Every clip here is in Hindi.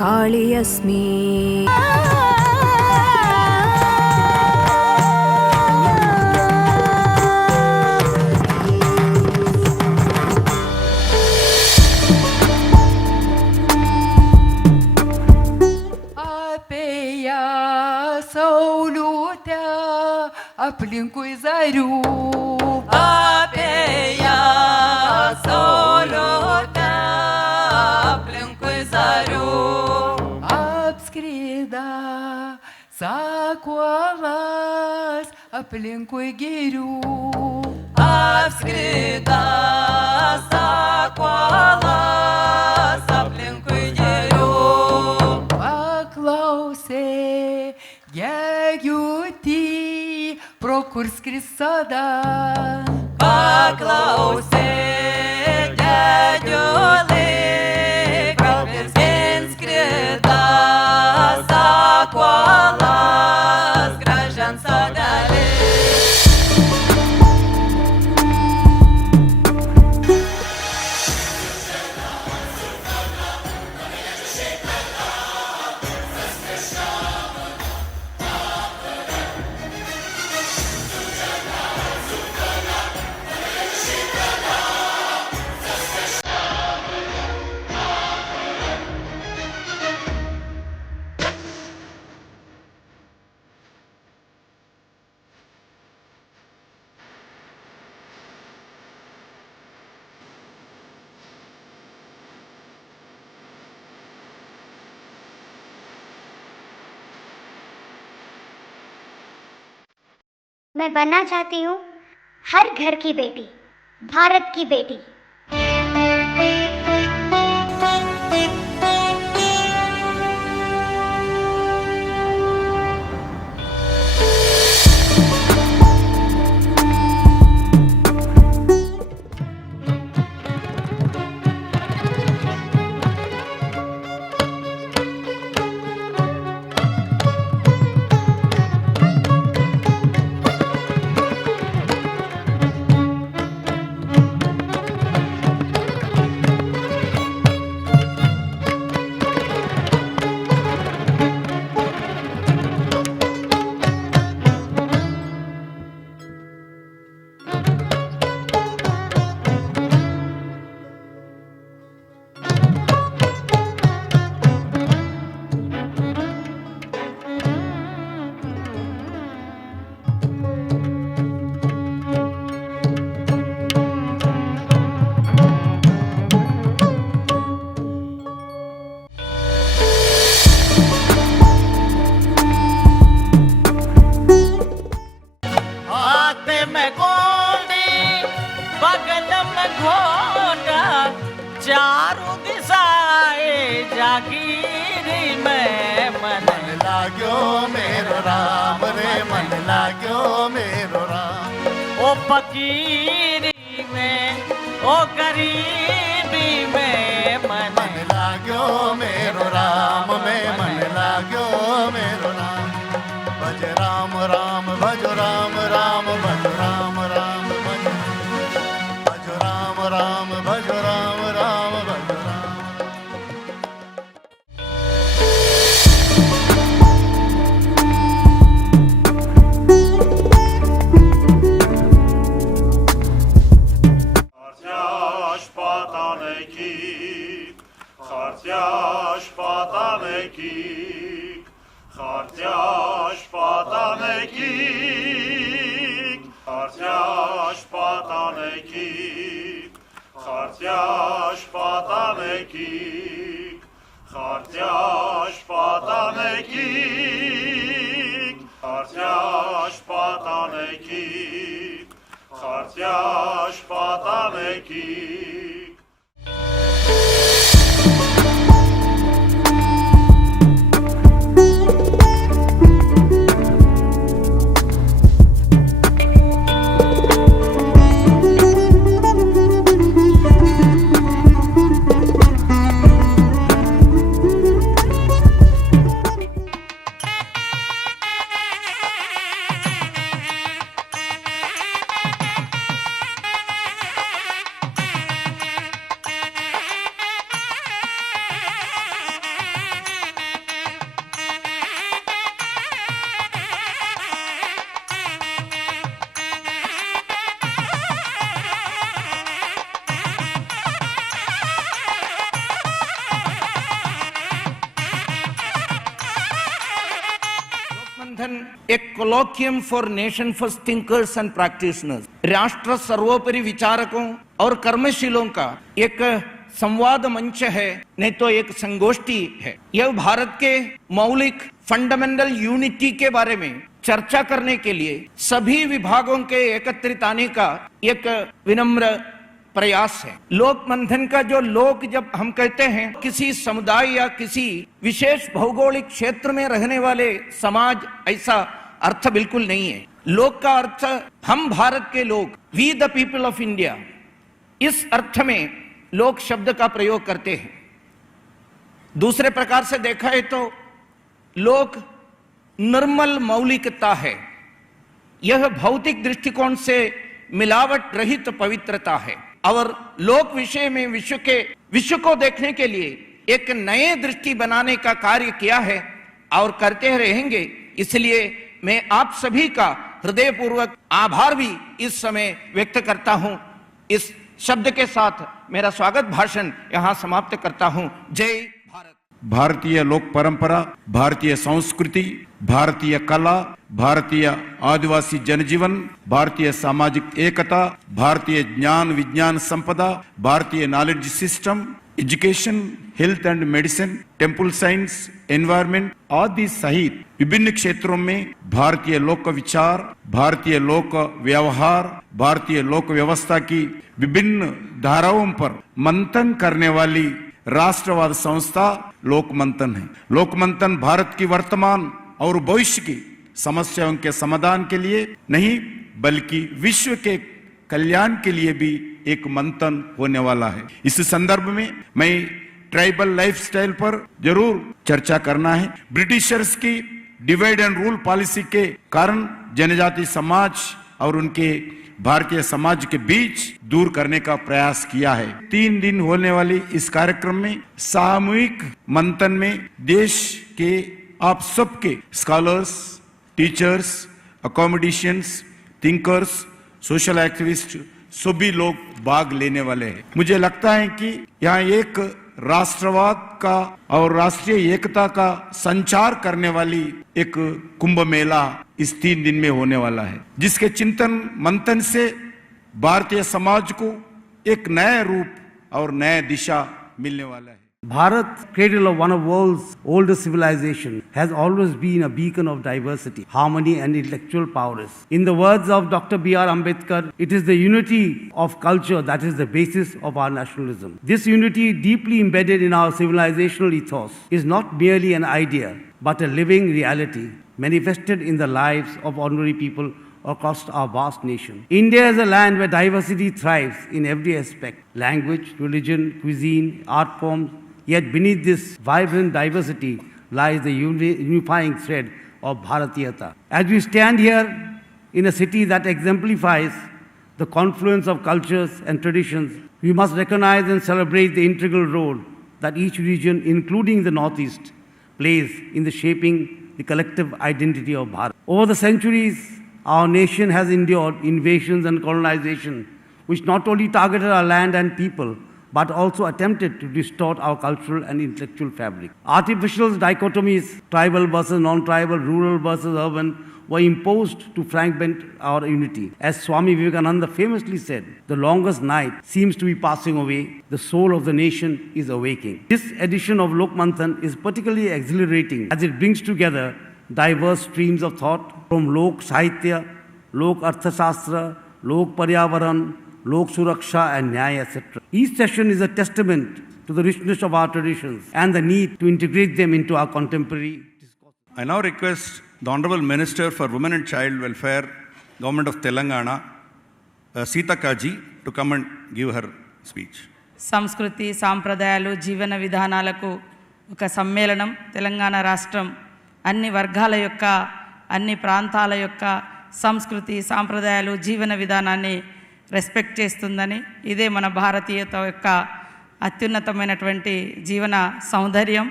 काली अस्मि। Apėję sauliutę aplinkui zarių. Apėję sauliutę aplinkui zarių. Apskrida sakuolas aplinkui girių. Apskrida sakuolas aplinkui girių. Paklausė gegutį, pro kur skris sada. Paklausė gegulį, kaip ir skrida sakuolas gražian sodelį. मैं बनना चाहती हूँ हर घर की बेटी, भारत की बेटी। चारों दिशाए जागीरी में मन लाग्यो मेरो राम रे, मन लाग्यो मेरो राम। ओ फकीरी में ओ गरीबी में मन लाग्यो मेरो राम में, मन लाग्यो मेरो राम। भज राम राम भज राम राम भज राम राम भज राम राम भज राम राम भज राम। मंथन एक colloquium for nation first thinkers and practitioners, राष्ट्र सर्वोपरि विचारकों और कर्मशीलों का एक संवाद मंच है, नहीं तो एक संगोष्ठी है। यह भारत के मौलिक फंडामेंटल यूनिटी के बारे में चर्चा करने के लिए सभी विभागों के एकत्रित आने का एक विनम्र प्रयास है। लोक मंथन का जो लोक जब हम कहते हैं, किसी समुदाय या किसी विशेष भौगोलिक क्षेत्र में रहने वाले समाज, ऐसा अर्थ बिल्कुल नहीं है। लोक का अर्थ हम भारत के लोग, we the people of India, इस अर्थ में लोक शब्द का प्रयोग करते हैं। दूसरे प्रकार से देखा है तो लोक निर्मल मौलिकता है। यह भौतिक दृष्टिकोण से मिलावट रहित पवित्रता है और लोक विषय में विश्व को देखने के लिए एक नए दृष्टि बनाने का कार्य किया है और करते रहेंगे। इसलिए मैं आप सभी का हृदयपूर्वक आभार भी इस समय व्यक्त करता हूं। इस शब्द के साथ मेरा स्वागत भाषण यहां समाप्त करता हूं। जय भारत। भारतीय लोक परंपरा, भारतीय संस्कृति, भारतीय कला, भारतीय आदिवासी जनजीवन, भारतीय सामाजिक एकता, भारतीय ज्ञान विज्ञान संपदा, भारतीय knowledge system, education, health and medicine, temple science, environment आदि सहित विभिन्न क्षेत्रों में भारतीय लोक विचार, भारतीय लोक व्यवहार, भारतीय लोक व्यवस्था की विभिन्न धाराओं पर मंथन करने वाली राष्ट्रवाद संस्था लोक मंथन है। लोक मंथन भारत की वर्तमान और भविष्य की समस्याओं के समाधान के लिए नहीं, बल्कि विश्व के कल्याण के लिए भी एक मंथन होने वाला है। इस संदर्भ में मैं ट्राइबल लाइफस्टाइल पर जरूर चर्चा करना है। ब्रिटिशर्स की डिवाइड एंड रूल पॉलिसी के कारण जनजाति समाज और उनके भारतीय समाज के बीच दूर करने का प्रयास किया है। 3 दिन होने वाली इस कार्यक्रम में सामूहिक मंथन में देश के आप सबके scholars, teachers, accommodations, thinkers, social activist सभी लोग भाग लेने वाले हैं। मुझे लगता है कि यहाँ एक राष्ट्रवाद का और राष्ट्रीय एकता का संचार करने वाली एक कुंभ मेला इस 3 दिन में होने वाला है, जिसके चिंतन मंथन से भारतीय समाज को एक नया रूप और नया दिशा मिलने वाला है। Bharat, cradle of one of the world's oldest civilization, has always been a beacon of diversity, harmony and intellectual prowess. In the words of Dr. B.R. Ambedkar, it is the unity of culture that is the basis of our nationalism. This unity, deeply embedded in our civilizational ethos, is not merely an idea, but a living reality manifested in the lives of ordinary people across our vast nation. India is a land where diversity thrives in every aspect: language, religion, cuisine, art forms. Yet beneath this vibrant diversity lies the unifying thread of Bharatiyata. As we stand here in a city that exemplifies the confluence of cultures and traditions, we must recognize and celebrate the integral role that each region, including the Northeast, plays in the shaping the collective identity of Bharat. Over the centuries, our nation has endured invasions and colonization, which not only targeted our land and people, but also attempted to distort our cultural and intellectual fabric. Artificial dichotomies, tribal versus non-tribal, rural versus urban, were imposed to fragment our unity. As Swami Vivekananda famously said, the longest night seems to be passing away, the soul of the nation is awaking. This edition of Lok Manthan is particularly exhilarating as it brings together diverse streams of thought from Lok Sahitya, Lok Arthashastra, Lok Paryavaran, Lok Suraksha and Nyaya, etc. Each session is a testament to the richness of our traditions and the need to integrate them into our contemporary discourse. I now request the Honorable Minister for Women and Child Welfare, Government of Telangana, Sita Kaji, to come and give her speech. సంస్కృతి సాంప్రదాయాలు జీవన విధానాలకు ఒక సమ్మేళనం. తెలంగాణ రాష్ట్రం అన్ని వర్గాల యొక్క, అన్ని ప్రాంతాల యొక్క సంస్కృతి సాంప్రదాయాలు జీవన విధానాన్ని రెస్పెక్ట్ చేస్తుందని, ఇదే మన భారతీయత యొక్క అత్యున్నతమైనటువంటి జీవన సౌందర్యం.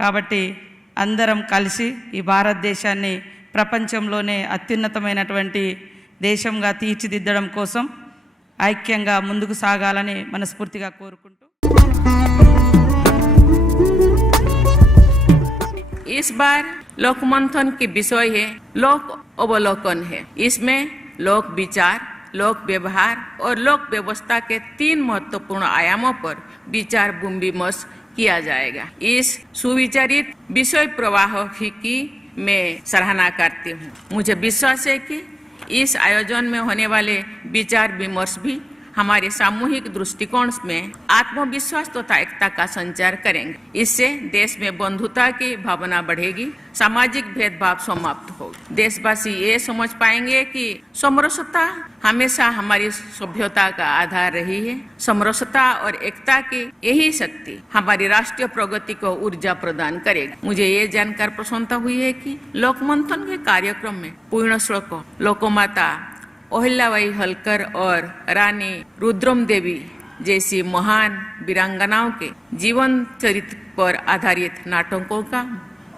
కాబట్టి అందరం కలిసి ఈ భారతదేశాన్ని ప్రపంచంలోనే అత్యున్నతమైనటువంటి దేశంగా తీర్చిదిద్దడం కోసం ఐక్యంగా ముందుకు సాగాలని మనస్ఫూర్తిగా కోరుకుంటూ, इस बार लोकमंथन के विषय है लोक अवलोकन है। इसमें लोक विचार, लोक व्यवहार और लोक व्यवस्था के 3 महत्वपूर्ण आयामों पर विचार विमर्श किया जाएगा। इस सुविचारित विषय प्रवाह की मैं सराहना करती हूँ। मुझे विश्वास है कि इस आयोजन में होने वाले विचार विमर्श भी हमारे सामूहिक दृष्टिकोण में आत्मविश्वास तथा एकता का संचार करेंगे। इससे देश में बंधुता की भावना बढ़ेगी, सामाजिक भेदभाव समाप्त होगा। देशवासी ये समझ पाएंगे कि समरसता हमेशा हमारी सभ्यता का आधार रही है। समरसता और एकता की यही शक्ति हमारी राष्ट्रीय प्रगति को ऊर्जा प्रदान करेगी। मुझे ये जानकर प्रसन्नता हुई है कि लोकमंथन के कार्यक्रम में पूर्ण श्लोक लोकमाता अहिल्याबाई होलकर और रानी रुद्रम देवी जैसी महान वीरांगनाओं के जीवन चरित्र पर आधारित नाटकों का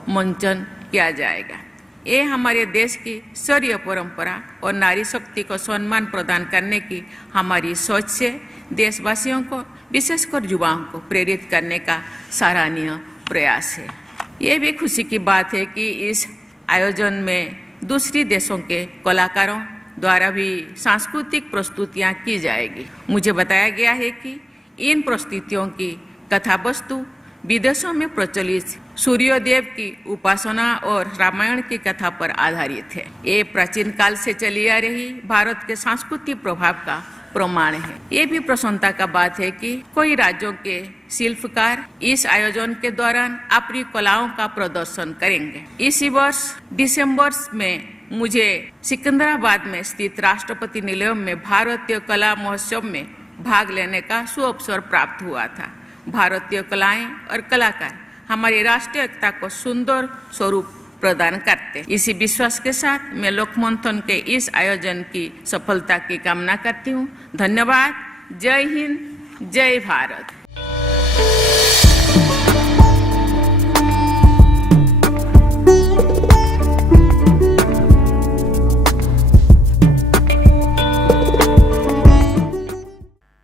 मंचन किया जाएगा। ये हमारे देश की शौर्य परंपरा और नारी शक्ति को सम्मान प्रदान करने की हमारी सोच से देशवासियों को, विशेषकर युवाओं को प्रेरित करने का सराहनीय प्रयास है। ये भी खुशी की बात है कि इस आयोजन में दूसरी देशों के कलाकारों द्वारा भी सांस्कृतिक प्रस्तुतियां की जाएगी। मुझे बताया गया है कि इन प्रस्तुतियों की कथा वस्तु विदेशों में प्रचलित सूर्यदेव की उपासना और रामायण की कथा पर आधारित है। ये प्राचीन काल से चली आ रही भारत के सांस्कृतिक प्रभाव का प्रमाण है। ये भी प्रसन्नता का बात है कि कई राज्यों के शिल्पकार इस आयोजन के दौरान अपनी कलाओं का प्रदर्शन करेंगे। इसी वर्ष दिसंबर में मुझे सिकंदराबाद में स्थित राष्ट्रपति निलयम में भारतीय कला महोत्सव में भाग लेने का सुअवसर प्राप्त हुआ था। भारतीय कलाएं और कलाकार हमारी राष्ट्रीय एकता को सुंदर स्वरूप प्रदान करते। इसी विश्वास के साथ मैं लोकमंथन के इस आयोजन की सफलता की कामना करती हूँ। धन्यवाद। जय हिंद, जय भारत।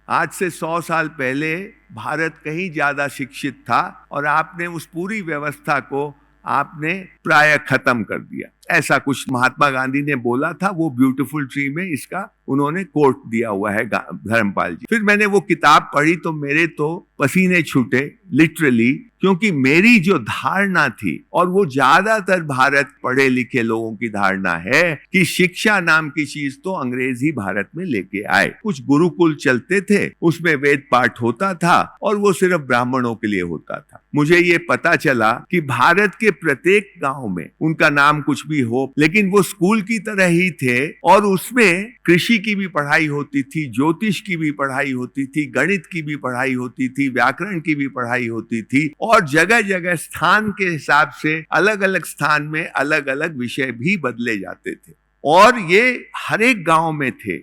आज से 100 साल पहले भारत कहीं ज्यादा शिक्षित था और आपने उस पूरी व्यवस्था को आपने प्राय खत्म कर दिया। ऐसा कुछ महात्मा गांधी ने बोला था। वो ब्यूटीफुल ट्री में इसका उन्होंने कोट दिया हुआ है धर्मपाल जी। फिर मैंने वो किताब पढ़ी तो मेरे तो पसीने छूटे लिटरली, क्योंकि मेरी जो धारणा थी और वो ज्यादातर भारत पढ़े लिखे लोगों की धारणा है कि शिक्षा नाम की चीज तो अंग्रेज ही भारत में लेके आए। कुछ गुरुकुल चलते थे, उसमें वेद पाठ होता था और वो सिर्फ ब्राह्मणों के लिए होता था। मुझे ये पता चला कि भारत के प्रत्येक गांव में, उनका नाम कुछ भी हो, लेकिन वो स्कूल की तरह ही थे और उसमें कृषि की भी पढ़ाई होती थी, ज्योतिष की भी पढ़ाई होती थी, गणित की भी पढ़ाई होती थी, व्याकरण की भी पढ़ाई होती थी और जगह जगह स्थान के हिसाब से अलग अलग स्थान में अलग अलग विषय भी बदले जाते थे और ये हर एक गांव में थे।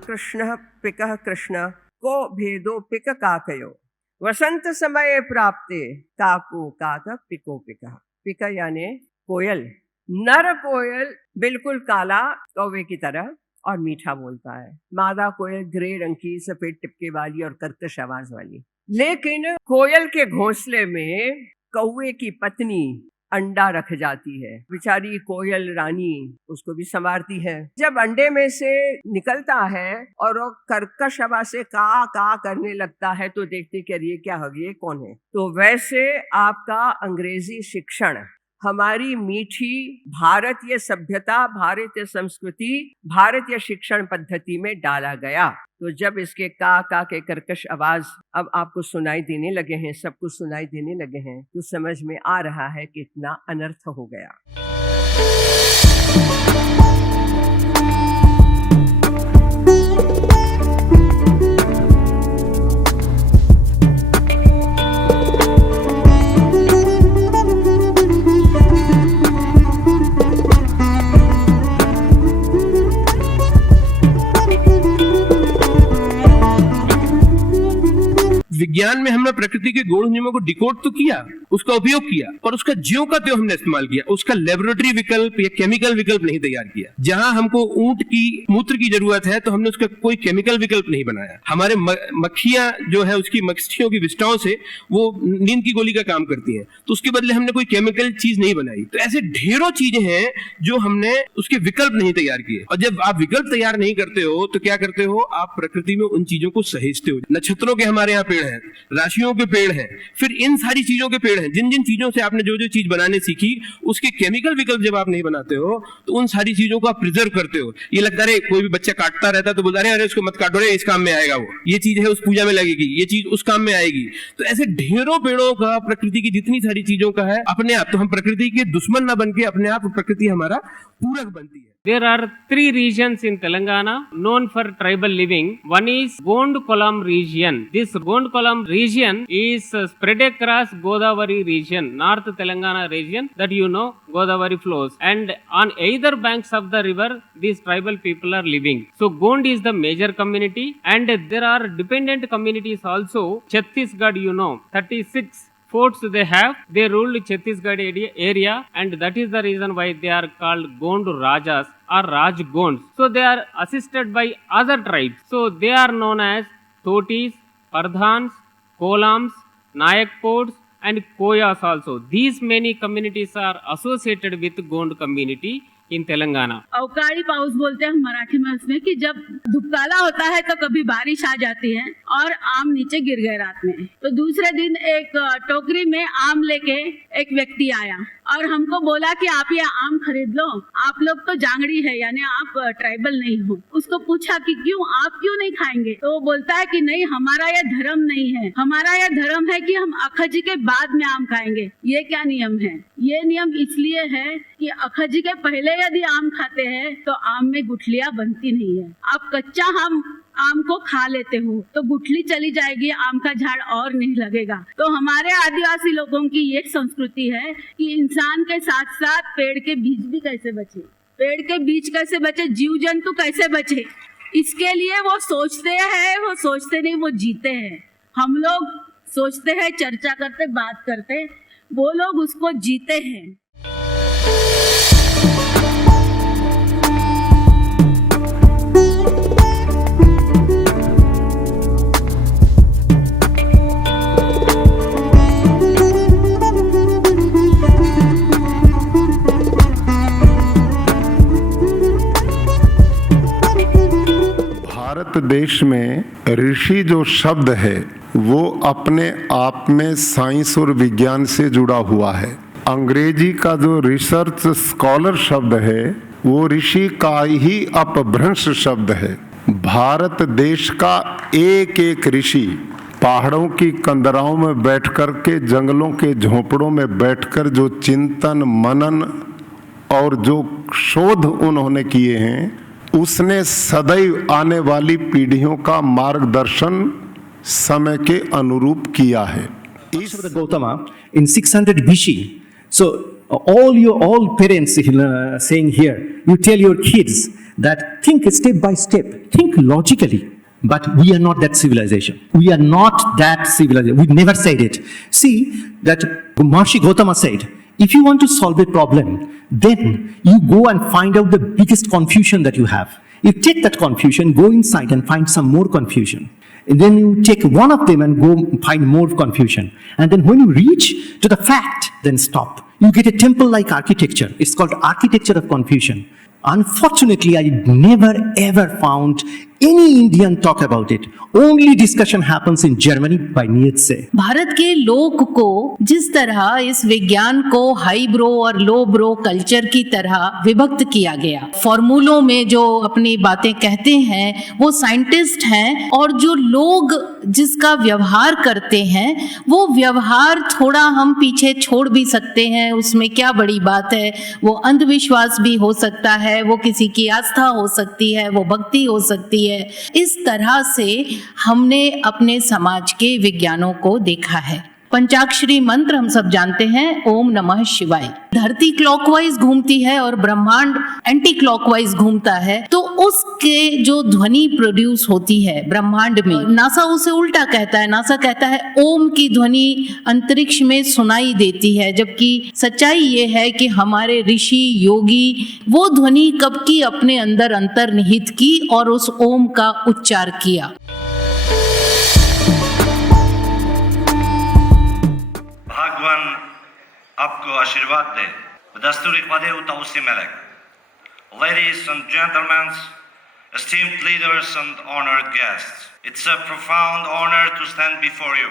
कृष्ण पिकः कृष्ण को भेदो पिक काकयो वसंत समय प्राप्ते काको काक पिको पिकः। पिक यानी कोयल। नर कोयल बिल्कुल काला कौवे की तरह और मीठा बोलता है। मादा कोयल ग्रे रंग की, सफेद टिपके वाली और कर्कश आवाज वाली। लेकिन कोयल के घोंसले में कौवे की पत्नी अंडा रख जाती है। बेचारी कोयल रानी उसको भी संवारती है। जब अंडे में से निकलता है और वो कर्कश आवाज से का करने लगता है तो देखते कि अरे क्या हो गया, कौन है। तो वैसे आपका अंग्रेजी शिक्षण हमारी मीठी भारतीय सभ्यता, भारतीय संस्कृति, भारतीय शिक्षण पद्धति में डाला गया। तो जब इसके का के कर्कश आवाज अब आपको सुनाई देने लगे हैं, सबको सुनाई देने लगे हैं, तो समझ में आ रहा है कि इतना अनर्थ हो गया। विज्ञान में हमने प्रकृति के गुण नियमों को डिकोड तो किया, उसका उपयोग किया, पर उसका ज्यों का त्यों हमने इस्तेमाल किया, उसका लेबोरेटरी विकल्प या केमिकल विकल्प नहीं तैयार किया। जहां हमको ऊंट की मूत्र की जरूरत है तो हमने उसका कोई केमिकल विकल्प नहीं बनाया। हमारे मक्खियां जो है उसकी मक्खियों की विष्ठाओं से वो नींद की गोली का काम करती हैं, तो उसके बदले हमने कोई केमिकल चीज नहीं बनाई। तो ऐसे ढेरों चीजें हैं जो हमने उसके विकल्प नहीं तैयार किए। और जब आप विकल्प तैयार नहीं करते हो तो क्या करते हो, आप प्रकृति में उन चीजों को सहेजते हो। नक्षत्रों के हमारे यहाँ पेड़ हैं, राशियों के पेड़ हैं, फिर इन सारी चीजों के पेड़ हैं। जिन जिन चीजों से आपने जो जो चीज बनाने सीखी उसके केमिकल विकल्प जब आप नहीं बनाते हो तो उन सारी चीजों को आप प्रिजर्व करते हो। ये लगता है कोई भी बच्चा काटता रहता है तो बोलता है अरे इसको मत काटो रे, इस काम में आएगा, वो ये चीज है उस पूजा में लगेगी, ये चीज उस काम में आएगी। तो ऐसे ढेरों पेड़ों का, प्रकृति की जितनी सारी चीजों का है अपने आप, तो हम प्रकृति के दुश्मन ना बन के अपने आप प्रकृति हमारा पूरक बनती है। There are 3 regions in Telangana known for tribal living. One is Gond Kolam region. This Gond Kolam region is spread across Godavari region, North Telangana region that you know Godavari flows. And on either banks of the river, these tribal people are living. So Gond is the major community and there are dependent communities also. Chhattisgarh, you know, 36 forts they have. They ruled Chhattisgarh area and that is the reason why they are called Gond Rajas or Raj Gonds. So they are assisted by other tribes. So they are known as Totis, Pardhans, Kolams, Nayakpods and Koyas also. These many communities are associated with Gond community इन तेलंगाना। अवकाड़ी पाउस बोलते हैं हम मराठी में उसमें, कि जब धुपकाला होता है तो कभी बारिश आ जाती है और आम नीचे गिर गए रात में। तो दूसरे दिन एक टोकरी में आम लेके एक व्यक्ति आया और हमको बोला कि आप ये आम खरीद लो, आप लोग तो जांगड़ी है यानी आप ट्राइबल नहीं हो। उसको पूछा कि क्यों, आप क्यों नहीं खाएंगे? तो वो बोलता है कि नहीं, हमारा यह धर्म नहीं है, हमारा यह धर्म है कि हम अखजी के बाद में आम खाएंगे। ये क्या नियम है? ये नियम इसलिए है कि अखजी के पहले यदि आम खाते हैं तो आम में गुठलियां बनती नहीं है। आप कच्चा आम को खा लेते हो तो गुठली चली जाएगी, आम का झाड़ और नहीं लगेगा। तो हमारे आदिवासी लोगों की ये संस्कृति है कि इंसान के साथ साथ पेड़ के बीज भी कैसे बचे, पेड़ के बीज कैसे बचे, जीव जंतु कैसे बचे, इसके लिए वो सोचते हैं। वो सोचते नहीं, वो जीते हैं। हम लोग सोचते हैं, चर्चा करते, बात करते, वो लोग उसको जीते हैं। भारत देश में ऋषि जो शब्द है वो अपने आप में साइंस और विज्ञान से जुड़ा हुआ है। अंग्रेजी का जो रिसर्च स्कॉलर शब्द है वो ऋषि का ही अपभ्रंश शब्द है। भारत देश का एक एक ऋषि पहाड़ों की कंदराओं में बैठकर के, जंगलों के झोंपड़ों में बैठकर जो चिंतन मनन और जो शोध उन्होंने किए हैं, उसने सदैव आने वाली पीढ़ियों का मार्गदर्शन समय के अनुरूप किया है। Gautama in 600 BC. So all parents saying here, you tell your kids that think step by step, think logically. But we are not that civilization. We are not that civilization. We never said it. See that Maharishi Gautama said, if you want to solve a problem, then you go and find out the biggest confusion that you have. You take that confusion, go inside and find some more confusion. And then you take one of them and go find more confusion. And then when you reach to the fact, then stop. You get a temple-like architecture. It's called architecture of confusion. Unfortunately, I never ever found any Indian talk about it. Only discussion happens in Germany by Nietzsche. Bharat के लोग को जिस तरह इस विज्ञान को हाई ब्रो और लो ब्रो कल्चर की तरह विभक्त किया गया, फॉर्मूलों में जो अपनी बातें कहते हैं वो साइंटिस्ट हैं, और जो लोग जिसका व्यवहार करते हैं वो व्यवहार थोड़ा हम पीछे छोड़ भी सकते हैं, उसमें क्या बड़ी बात है। वो अंधविश्वास भी हो सकता है, वो किसी की आस्था हो सकती है, वो भक्ति हो सकती है। इस तरह से हमने अपने समाज के विज्ञानों को देखा है। पंचाक्षरी मंत्र हम सब जानते हैं, ओम नमः शिवाय। धरती क्लॉकवाइज घूमती है और ब्रह्मांड एंटी क्लॉकवाइज घूमता है, तो उसके जो ध्वनि प्रोड्यूस होती है ब्रह्मांड में, नासा उसे उल्टा कहता है। नासा कहता है ओम की ध्वनि अंतरिक्ष में सुनाई देती है, जबकि सच्चाई ये है कि हमारे ऋषि योगी वो ध्वनि कब की अपने अंदर अंतर्निहित की और उस ओम का उच्चार किया। भगवान आपको आशीर्वाद दे। दस्तूरी ख्वादे उताउसी मेलक। Ladies and gentlemen, esteemed leaders and honored guests, it's a profound honor to stand before you.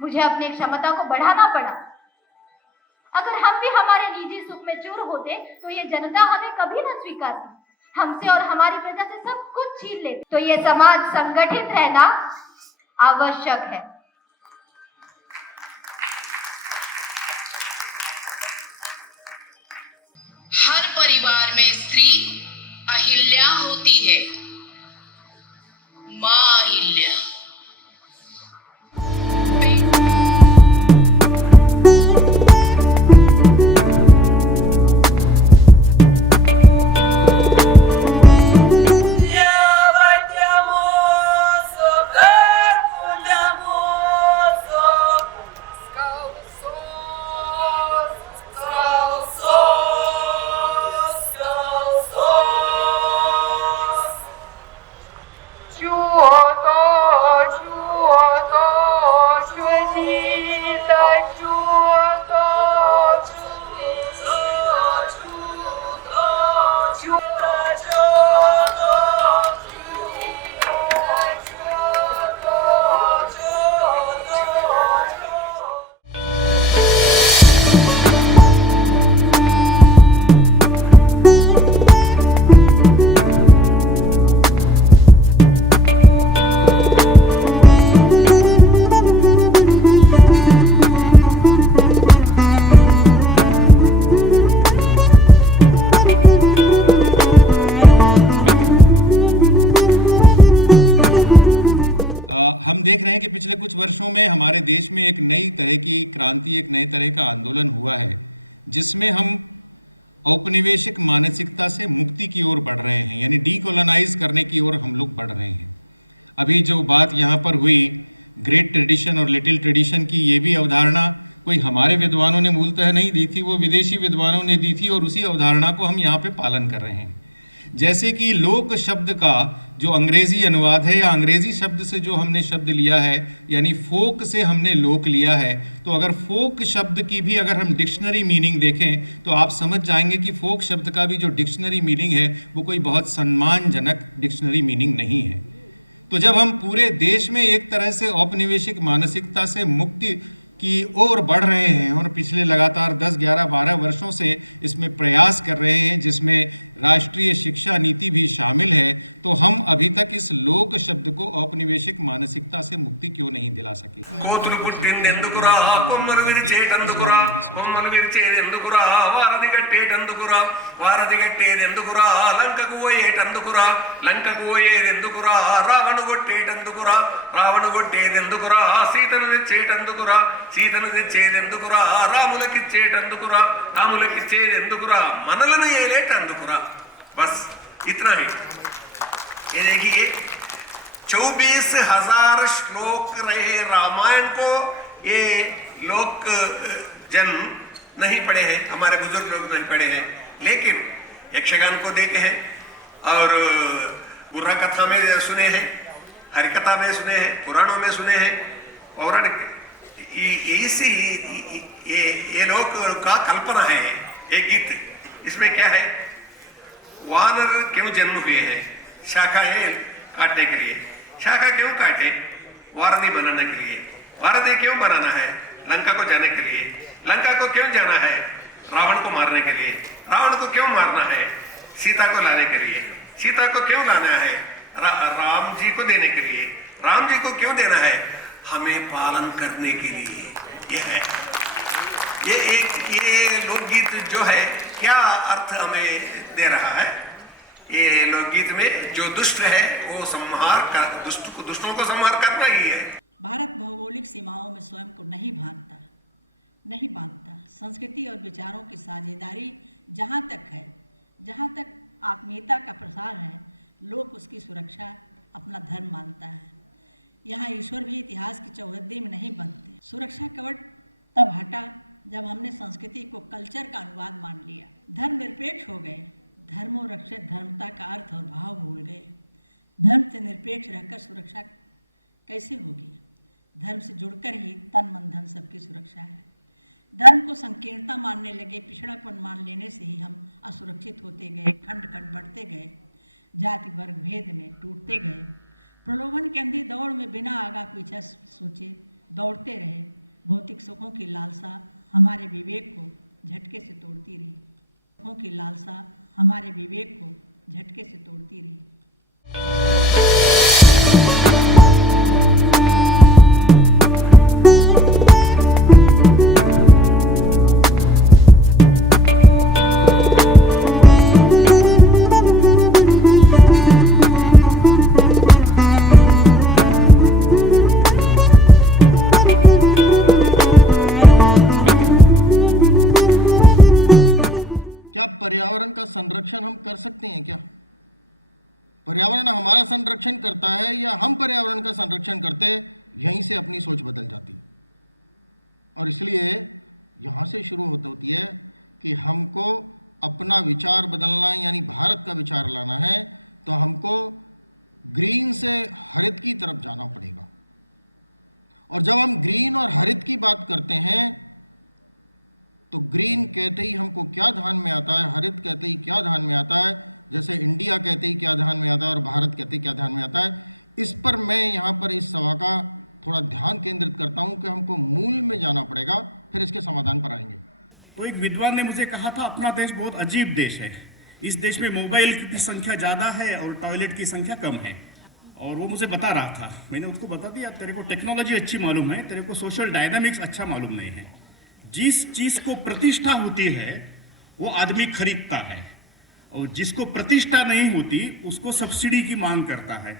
मुझे अपनी क्षमता को बढ़ाना पड़ा। अगर हम भी हमारे निजी सुख में चूर होते तो ये जनता हमें कभी न स्वीकारती, हमसे और हमारी प्रजा से सब कुछ छीन लेते। तो ये समाज संगठित रहना आवश्यक है। हर परिवार में स्त्री अहिल्या होती है, मां अहिल्या। हम देख रहे हैं कि पिछले कुछ वर्षों में हमारे देश में एक नई तरह की क्रांति, एक नए तरह का आंदोलन हुआ है, जिसमें हम औपनिवेशिक मानसिकता से मुक्ति की ओर बढ़ रहे हैं, यानी डीकोलोनाइज करने की ओर हम लोग बढ़ रहे हैं। अभी जो बात यहाँ पर हुई ग्रेट ट्रेडिशन और लिटिल ट्रेडिशन की, ये भी अवधारणा कोई हमारे विद्वानों ने मूलतः नहीं दी थी, वो विदेशी विद्वानों ने दी थी और उसी अवधारणा को हम यहाँ पे पालन कर रहे हैं। जैसे कि लोक शब्द का जो अंग्रेजी अनुवाद है या अंग्रेजी शब्द से जो हमने शब्द लिया है, यानी फोक से हमने लोक लिया है, तो अगर फोक शब्द की भी अगर हम डिक्शनरी मीनिंग देखें तो आप समझ जाएंगे कि फोक शब्द का भी जो डिक्शनरी मीनिंग है वो कोई बहुत सम्मानजनक डिक्शनरी मीनिंग नहीं है। तो जब हम पूरे देश में एक तरह से औपनिवेशिक मानसिकता से मुक्ति की ओर बढ़ रहे हैं और पिछले लगातार 10, 11, 12 वर्षों से इसमें प्रयास कर रहे हैं, जिसमें राष्ट्रीय शिक्षा नीति भी शामिल है, तो हम अभी तक इस लोक शब्द को औपनिवेशिक मानसिकता से मुक्ति क्यों नहीं दिला सके। సీతను తెచ్చేదెందుకురా, రాములకిచ్చేటందుకురా, రాములకిచ్చేదెందుకురా, మనలను ఏలేటందుకురా। बस इतना ही। ये देखिए 24,000 श्लोक रहे रामायण को, ये लोग जन नहीं पढ़े हैं, हमारे बुजुर्ग लोग नहीं पढ़े हैं, लेकिन यक्षगान को देखे हैं और बुर्रा कथा में सुने हैं, हरिकथा में सुने हैं, पुराणों में सुने हैं, और ये लोग का कल्पना है। एक गीत इसमें क्या है, वानर क्यों जन्म हुए हैं, शाखा है काटने के लिए, शाखा क्यों काटे, वारधी बनाने के लिए, वारधी क्यों बनाना है, लंका को जाने के लिए, लंका को क्यों जाना है, रावण को मारने के लिए, रावण को क्यों मारना है, सीता को लाने के लिए, सीता को क्यों लाना है, राम जी को देने के लिए, राम जी को क्यों देना है, हमें पालन करने के लिए। ये है ये लोकगीत जो है क्या अर्थ हमें दे रहा है। ये लोकगीत में जो दुष्ट है वो संहार का, दुष्टों को संहार करना ही है। भारत भौगोलिक सीमाओं में स्वयं को नहीं बांधता। संस्कृति और विचारों की साझेदारी जहाँ तक है, जहाँ तक आत्मीयता का प्रसार है, लोग उसकी सुरक्षा अपना धर्म मानता है। यहाँ ईश्वर भी इतिहास की चौहद्दी में नहीं बनते। सुरक्षा कवच तब हटा जब हमने संस्कृति को कल्चर का अनुवाद मान लिया, धर्मनिरपेक्ष हो गए, धर्मो रक्षित धर्मता का अर्थ और भाव भूल गए। धर्म से निरपेक्ष रहकर सुरक्षा कैसे होगी? धर्म से जुड़कर ही तन मन धन सबकी सुरक्षा है। धर्म को संकीर्णता मानने लगे, पिछड़ापन मान लेने से ही हम असुरक्षित होते गए, खंड खंड बढ़ते गए, जाति वर्ग भेद में टूटते गए, प्रलोभन के अंधी दौड़ में बिना आगा पीछा सोचे दौड़ते रहे। भौतिक सुखों की लालसा हमारे विवेक को झटके से तोड़ती रही, सुखों की लालसा हमारे विवेक को झटके से तोड़ती रही। पर्यावरण का संरक्षण हम कर सकते हैं क्या? पर्यावरण हमारा संरक्षण करता है या हम पर्यावरण का संरक्षण करते? यहीं से अपनी सोच बदल जाती है। और इसलिए यहाँ से शुरू होती है कि हमको अपना विचार बदलना, यानी भारत का विचार लाना है, तो हमको ग्रीन से हरित की तरफ जाना पड़ेगा। और जब हम ग्रीन और हरित की बात करते हैं तो ग्रीन कहते ही हमको क्या ध्यान में आता है, हरित कहते ही क्या ध्यान में आता है, जैसे इंडिया कहते ही क्या ध्यान में आता है और भारत कहते ही क्या ध्यान में आता है। इस पर मैं यहाँ पर इस सभा का थोड़ा ध्यान केंद्रित करता हूँ कि हमको मूल में जाना पड़ेगा, फिर इसके समाधान पर आएंगे। तो एक विद्वान ने मुझे कहा था, अपना देश बहुत अजीब देश है। इस देश में मोबाइल की संख्या ज़्यादा है और टॉयलेट की संख्या कम है। और वो मुझे बता रहा था, मैंने उसको बता दिया, तेरे को टेक्नोलॉजी अच्छी मालूम है, तेरे को सोशल डायनामिक्स अच्छा मालूम नहीं है। जिस चीज को प्रतिष्ठा होती है वो आदमी खरीदता है, और जिसको प्रतिष्ठा नहीं होती उसको सब्सिडी की मांग करता है।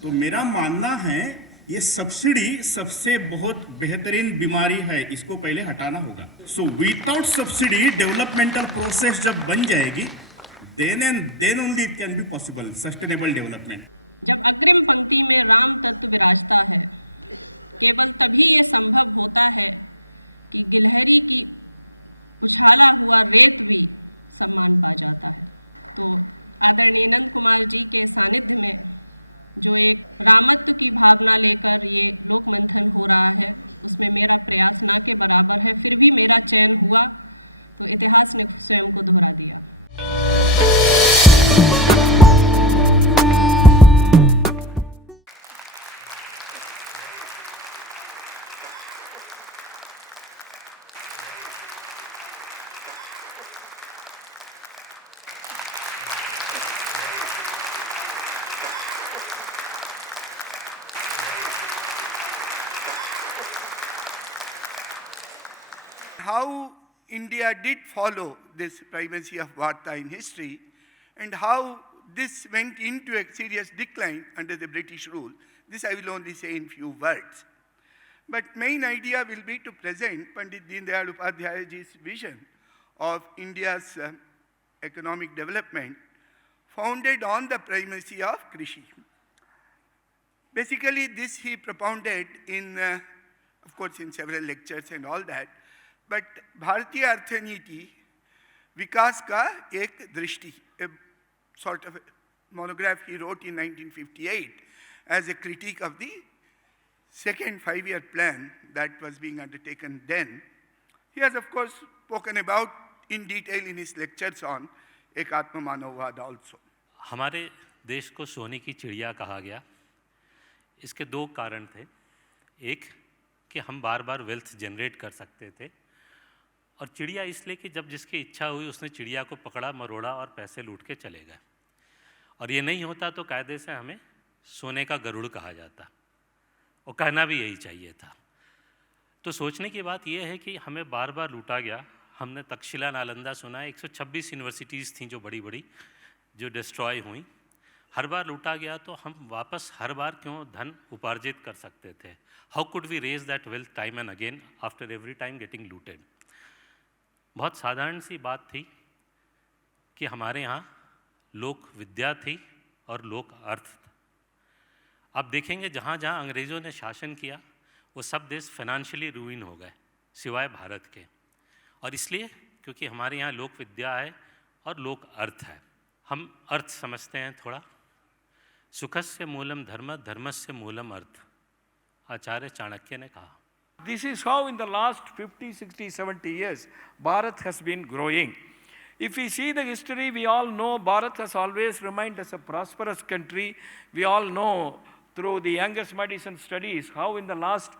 तो मेरा मानना है ये सब्सिडी सबसे बहुत बेहतरीन बीमारी है, इसको पहले हटाना होगा। So without subsidy developmental process जब बन जाएगी, then only it can be possible sustainable development. जब अग्रिम पंक्ति में राम तत्व विराजता है, केवल तभी ये संभव होता है कि गिलहरी की उछाला हुआ रेत भी सम्मान पा जाता है। तो आदरणीय नंद कुमार जी के सानिध्य में जो एक रामत्व की भावना लेकर ये लोक मंथन हो रहा है, उसमें मेरा प्रयास ना के बराबर है। फिर भी मेरा चयन हुआ तो इतिहास ने स्वयं को दोहरा दिया। How India did follow this primacy of warta in history, and how this went into a serious decline under the British rule. This I will only say in few words. But main idea will be to present Pandit Deen Dayal Upadhyaya ji's vision of India's economic development founded on the primacy of Krishi. Basically, this he propounded in, of course, in several lectures and all that. But Bharatiya Arthaniti, Vikas ka ek drishti, a sort of a monograph he wrote in 1958 as a critique of the second 5-year plan that was being undertaken then. He has, of course, spoken about in detail in his lectures on Ekatma Manavwad also. हमारे देश को सोने की चिड़िया कहा गया। इसके दो कारण थे। एक कि हम बार बार वेल्थ जनरेट कर सकते थे, और चिड़िया इसलिए कि जब जिसकी इच्छा हुई उसने चिड़िया को पकड़ा, मरोड़ा और पैसे लूट के चले गए। और ये नहीं होता तो कायदे से हमें सोने का गरुड़ कहा जाता, और कहना भी यही चाहिए था। तो सोचने की बात यह है कि हमें बार बार लूटा गया। हमने तक्षशिला नालंदा सुना है, 126 यूनिवर्सिटीज़ थीं जो बड़ी बड़ी, जो डिस्ट्रॉय हुई। हर बार लूटा गया तो हम वापस हर बार क्यों धन उपार्जित कर सकते थे? How could we raise that wealth time and again after every time getting looted? बहुत साधारण सी बात थी कि हमारे यहाँ लोक विद्या थी और लोक अर्थ था। आप देखेंगे जहाँ जहाँ अंग्रेज़ों ने शासन किया वो सब देश फाइनेंशियली रूइन हो गए सिवाय भारत के। और इसलिए क्योंकि हमारे यहाँ लोक विद्या है और लोक अर्थ है। हम अर्थ समझते हैं थोड़ा। सुखस्य मूलम धर्म, धर्मस्य मूलम अर्थ, आचार्य चाणक्य ने कहा। This is how in the last 50, 60, 70 years Bharat has been growing. If we see the history, we all know Bharat has always remained as a prosperous country. We all know through the Youngest Madison studies how in the last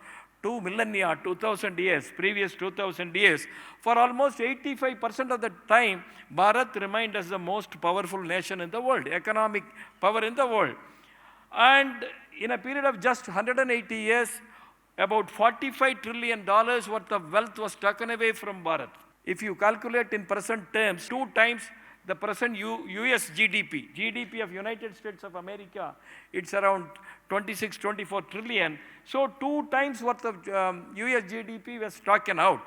2 millennia, 2000 years, previous 2000 years, for almost 85% of the time, Bharat remained as the most powerful nation in the world, economic power in the world. And in a period of just 180 years, about $45 trillion worth of wealth was taken away from Bharat. If you calculate in present terms, 2 times the present US GDP of United States of America, it's around 26, 24 trillion. So 2 times worth of US GDP was taken out.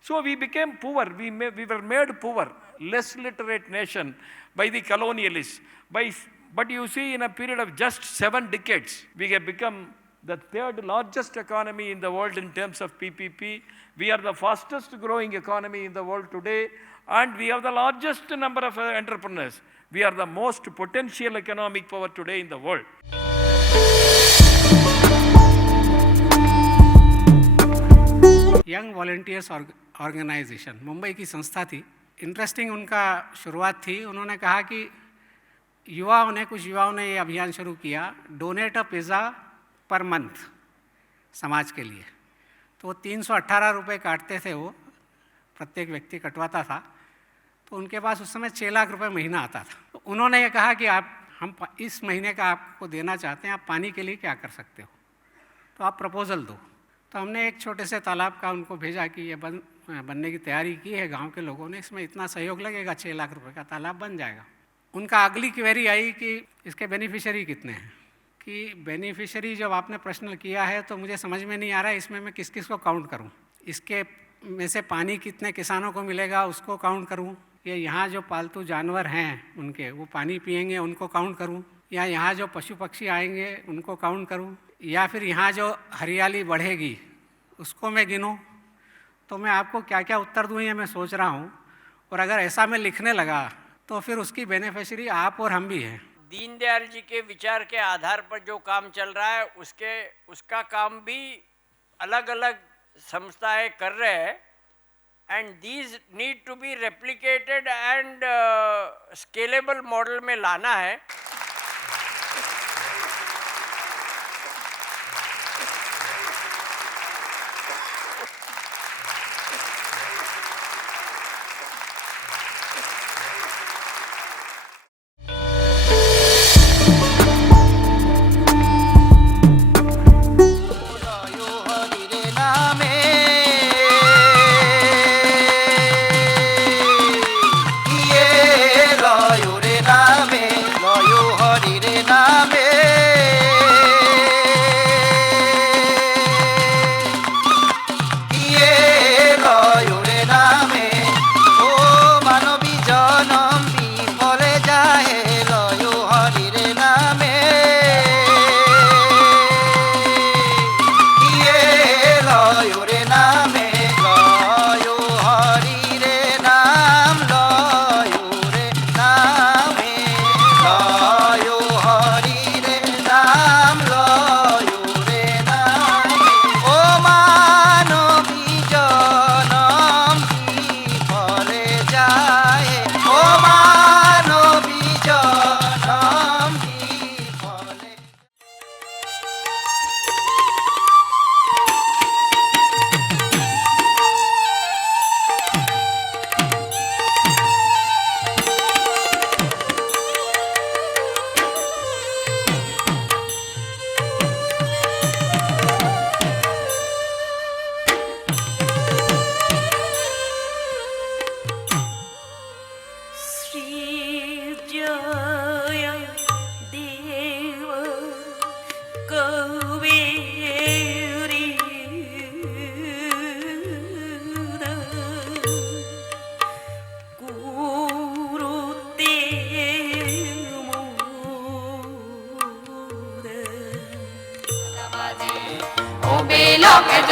So we became poor, we were made poor, less literate nation by the colonialists. But you see, in a period of just 7 decades, we have become the 3rd largest economy in the world in terms of PPP. We are the fastest growing economy in the world today, and we have the largest number of entrepreneurs. We are the most potential economic power today in the world. Young volunteers organization Mumbai की संस्था थी। इंटरेस्टिंग उनका शुरुआत थी। उन्होंने कहा कि कुछ युवाओं ने ये अभियान शुरू किया, डोनेट अ पिज़्ज़ा पर मंथ समाज के लिए। तो वो 318 रुपये काटते थे, वो प्रत्येक व्यक्ति कटवाता था। तो उनके पास उस समय 6 लाख रुपए महीना आता था। तो उन्होंने ये कहा कि हम इस महीने का आपको देना चाहते हैं, आप पानी के लिए क्या कर सकते हो, तो आप प्रपोज़ल दो। तो हमने एक छोटे से तालाब का उनको भेजा कि ये बनने की तैयारी की है गांव के लोगों ने, इसमें इतना सहयोग लगेगा, 6 लाख रुपए का तालाब बन जाएगा। उनका अगली क्वेरी आई कि इसके बेनिफिशियरी कितने हैं। कि बेनिफिशियरी जब आपने प्रश्न किया है तो मुझे समझ में नहीं आ रहा है इसमें मैं किस किस को काउंट करूं। इसके में से पानी कितने किसानों को मिलेगा उसको काउंट करूं, या यहाँ जो पालतू जानवर हैं उनके वो पानी पिएंगे उनको काउंट करूं, या यहाँ जो पशु पक्षी आएंगे उनको काउंट करूं, या फिर यहाँ जो हरियाली बढ़ेगी उसको मैं गिनूं। तो मैं आपको क्या क्या उत्तर दूँ ये मैं सोच रहा हूँ। और अगर ऐसा मैं लिखने लगा तो फिर उसकी बेनिफिशियरी आप और हम भी हैं। दीनदयाल जी के विचार के आधार पर जो काम चल रहा है उसका काम भी अलग अलग संस्थाएं कर रहे हैं, and these need to be replicated and scalable model में लाना है। Loyo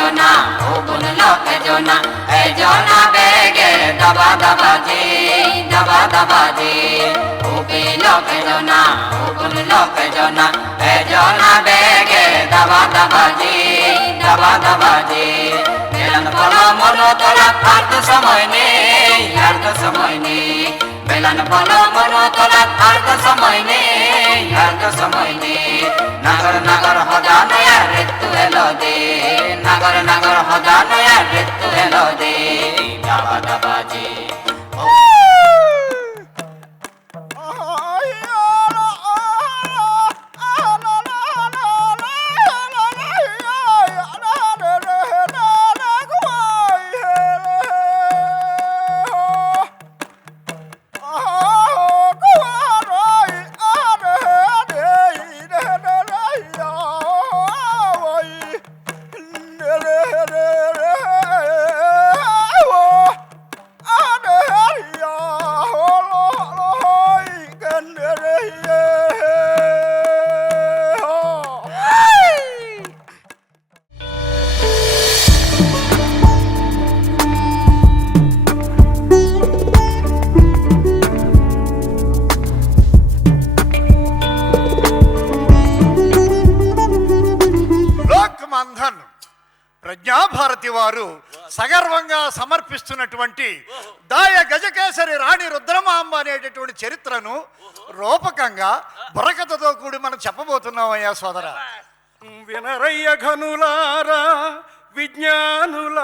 जोना ओगुन लोक जोना ए जोना बेगे दबा दबा जी दबा दबा जी ओबे लोक जोना ओगुन लोक जोना ए जोना बेगे दबा दबा जी दबा दबा जी बेलन पलो मनो तोला अर्थ समय ने बेलन पलो मनो तोला अर्थ समय ने नगर नगर होदा नया ऋतु हेलो दे नगर नगर होदा नया ऋतु हेलो दे दबा दबा जी ప్రజ్ఞాభారతి వారు సగర్వంగా సమర్పిస్తున్నటువంటి దాయ గజకేసరి రాణి రుద్రమాంబ అనేటటువంటి చరిత్రను రూపకంగా బుర్రకథతో కూడి మనం చెప్పబోతున్నామయ్యా సోదర. వినరయ్య ఘనులారా విజ్ఞానులారా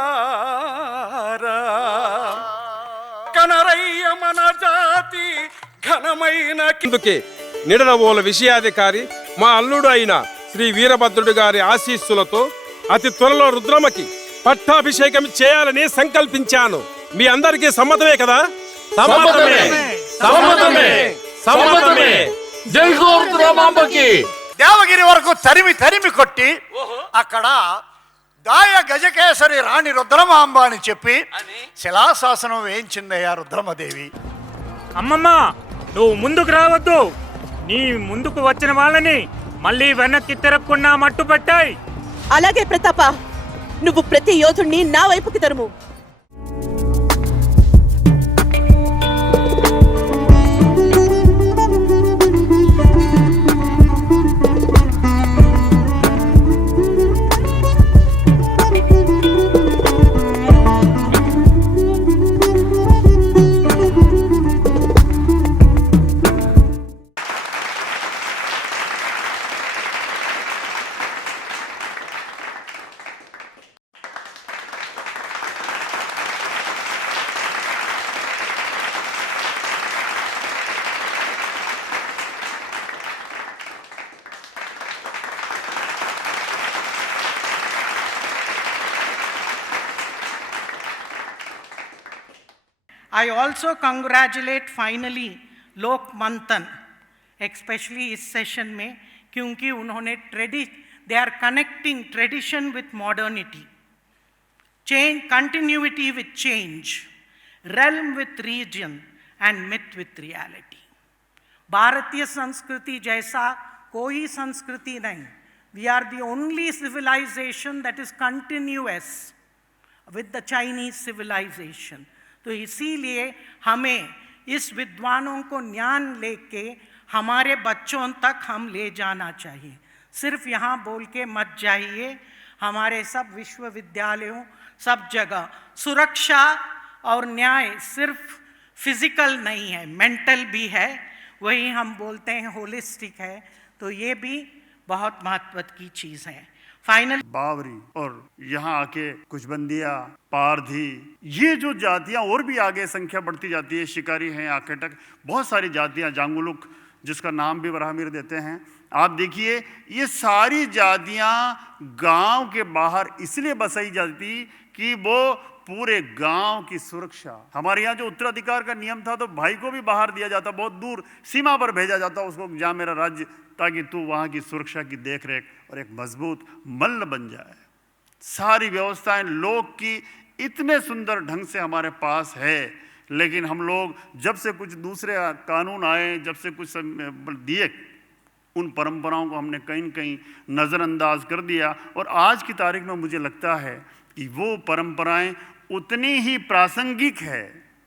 కనరయ్య మన జాతి ఘనమైన అందుకే నిడనవోల విషయాధికారి మా అల్లుడు అయిన శ్రీ వీరభద్రుడు గారి ఆశీస్సులతో అతి త్వరలో రుద్రమకి పట్టాభిషేకం చేయాలని సంకల్పించాను. మీ అందరికీ సమ్మతమే కదా? దేవగిరి వరకు తరిమి తరిమి కొట్టి అక్కడ దాయ గజకేసరి రాణి రుద్రమాంబ అని చెప్పి శిలాశాసనం వేయించిందయ్యా రుద్రమదేవి. అమ్మమ్మ, నువ్వు ముందుకు రావద్దు. నీ ముందుకు వచ్చిన వాళ్ళని మళ్ళీ వెనక్కి తిరగకుండా మట్టు పెట్టాయి. అలాగే ప్రతాప, నువ్వు ప్రతి యోధుణ్ణి నా వైపుకి తరుము. I also congratulate finally लोक मंथन, especially इस सेशन में, क्योंकि उन्होंने they are connecting tradition with modernity, change, continuity with change, realm with region and myth with reality. भारतीय संस्कृति जैसा कोई संस्कृति नहीं. We are the only civilization that is continuous with the Chinese civilization. तो इसीलिए हमें इस विद्वानों को ज्ञान लेके हमारे बच्चों तक हम ले जाना चाहिए. सिर्फ यहाँ बोल के मत जाइए. हमारे सब विश्वविद्यालयों, सब जगह सुरक्षा और न्याय सिर्फ फिजिकल नहीं है, मेंटल भी है. वही हम बोलते हैं होलिस्टिक है. तो ये भी बहुत महत्व की चीज़ है. फाइनल बावरी और यहाँ आके कुचबंदिया, पारधी, ये जो जातियाँ और भी आगे संख्या बढ़ती जाती है. शिकारी हैं, आकेटक, बहुत सारी जातियाँ, जांगुलुक जिसका नाम भी बराहमीर देते हैं. आप देखिए ये सारी जातियाँ गांव के बाहर इसलिए बसाई जाती कि वो पूरे गांव की सुरक्षा. हमारे यहाँ जो उत्तराधिकार का नियम था तो भाई को भी बाहर दिया जाता, बहुत दूर सीमा पर भेजा जाता उसको, जा मेरा राज्य, ताकि तू वहाँ की सुरक्षा की देख रेख और एक मजबूत मल्ल बन जाए. सारी व्यवस्थाएं लोग की इतने सुंदर ढंग से हमारे पास है, लेकिन हम लोग जब से कुछ दूसरे कानून आए, जब से कुछ दिए, उन परंपराओं को हमने कहीं न कहीं नज़रअंदाज कर दिया। और आज की तारीख में मुझे लगता है कि वो परंपराएं उतनी ही प्रासंगिक है।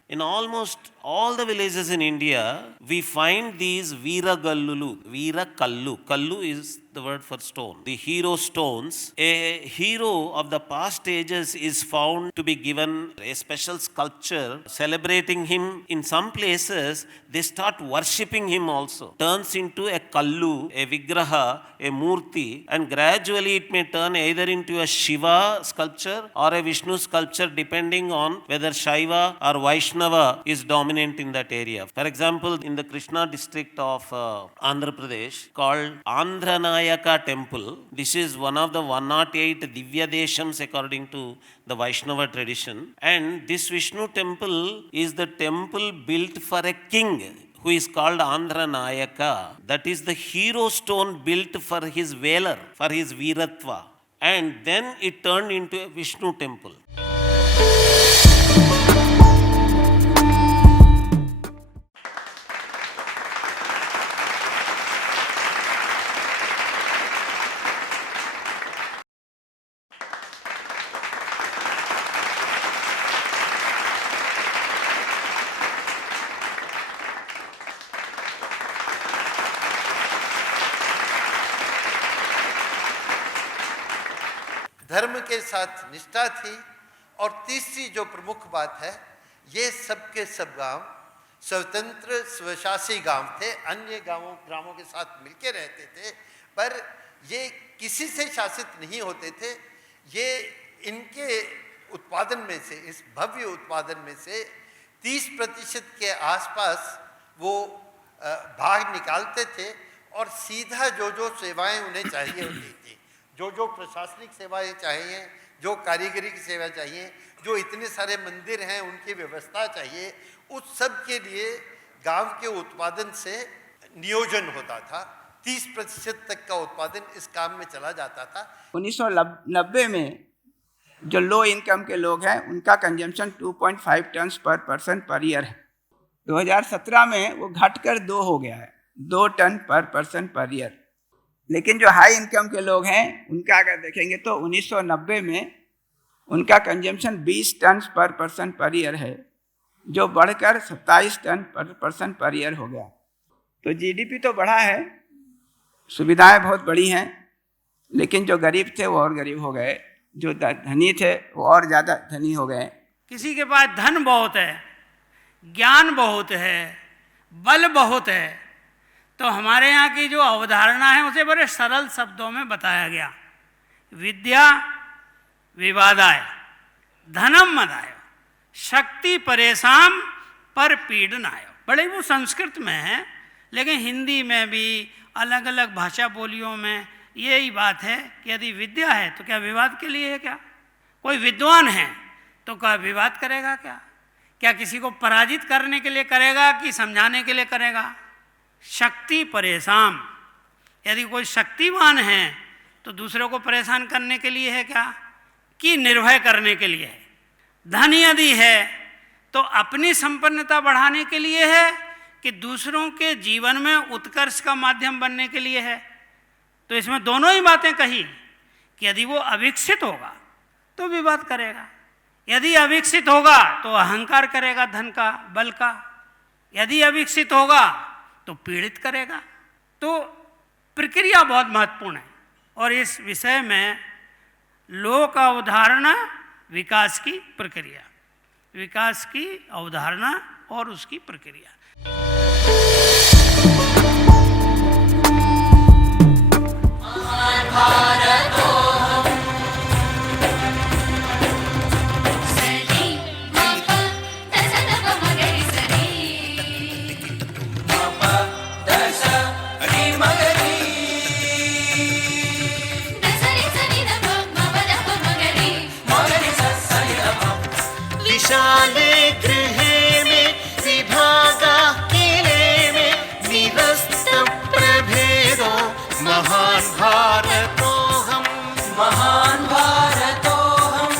In almost all the villages in India, we find these Veera Gallulu. Veera Kallu. Kallu is the word for stone. The hero stones. A hero of the past ages is found to be given a special sculpture celebrating him. In some places, they start worshipping him also. Turns into a Kallu, a Vigraha, a Murti, and gradually it may turn either into a Shiva sculpture or a Vishnu sculpture depending on whether Shaiva or Vaishnava is dominant in that area. For example, in the Krishna district of Andhra Pradesh called Andhranayaka temple, this is one of the 108 Divya Deshams according to the Vaishnava tradition, and this Vishnu temple is the temple built for a king who is called Andhranayaka. That is the hero stone built for his valor, for his Veeratva, and then it turned into a Vishnu temple. धर्म के साथ निष्ठा थी। और तीसरी जो प्रमुख बात है, ये सब के सब गांव स्वतंत्र स्वशासी गांव थे, अन्य ग्रामों के साथ मिलके रहते थे, पर ये किसी से शासित नहीं होते थे। ये इनके उत्पादन में से, इस भव्य उत्पादन में से 30% के आसपास वो भाग निकालते थे और सीधा जो सेवाएं उन्हें चाहिए होती थी, जो प्रशासनिक सेवाएं चाहिए, जो कारीगरी की सेवा चाहिए, जो इतने सारे मंदिर हैं उनकी व्यवस्था चाहिए, उस सब के लिए गांव के उत्पादन से नियोजन होता था। 30% तक का उत्पादन इस काम में चला जाता था। 1990 में जो लो इनकम के लोग हैं उनका कंजम्पशन 2.5 टन्स पर पर्सन पर ईयर है। 2017 में वो घटकर 2 हो गया है, 2 टन पर पर्सन पर ईयर। लेकिन जो हाई इनकम के लोग हैं उनका अगर देखेंगे तो 1990 में उनका कंजम्पशन 20 टन पर पर्सन पर ईयर है, जो बढ़कर 27 टन पर पर्सन पर ईयर हो गया। तो जीडीपी तो बढ़ा है, सुविधाएं बहुत बड़ी हैं, लेकिन जो गरीब थे वो और गरीब हो गए, जो धनी थे वो और ज़्यादा धनी हो गए। किसी के पास धन बहुत है, ज्ञान बहुत है, बल बहुत है, तो हमारे यहाँ की जो अवधारणा है उसे बड़े सरल शब्दों में बताया गया। विद्या विवादाय धनम मदाय शक्ति परेशान पर पीड़नाय। बड़े वो संस्कृत में है, लेकिन हिंदी में भी अलग अलग भाषा बोलियों में यही बात है कि यदि विद्या है तो क्या विवाद के लिए है? क्या कोई विद्वान है तो क्या विवाद करेगा? क्या किसी को पराजित करने के लिए करेगा कि समझाने के लिए करेगा? शक्ति परेशान, यदि कोई शक्तिवान है तो दूसरों को परेशान करने के लिए है क्या कि निर्भय करने के लिए है? धन यदि है तो अपनी संपन्नता बढ़ाने के लिए है कि दूसरों के जीवन में उत्कर्ष का माध्यम बनने के लिए है? तो इसमें दोनों ही बातें कही कि यदि वो अविकसित होगा तो विवाद करेगा, यदि अविकसित होगा तो अहंकार करेगा, धन का, बल का, यदि अविकसित होगा तो पीड़ित करेगा। तो प्रक्रिया बहुत महत्वपूर्ण है और इस विषय में लोक अवधारणा विकास की प्रक्रिया, विकास की अवधारणा और उसकी प्रक्रिया। विशाले गृहे में विभागा किले में निरस्त प्रभेदो महान भारतो हम, महान भारतो हम।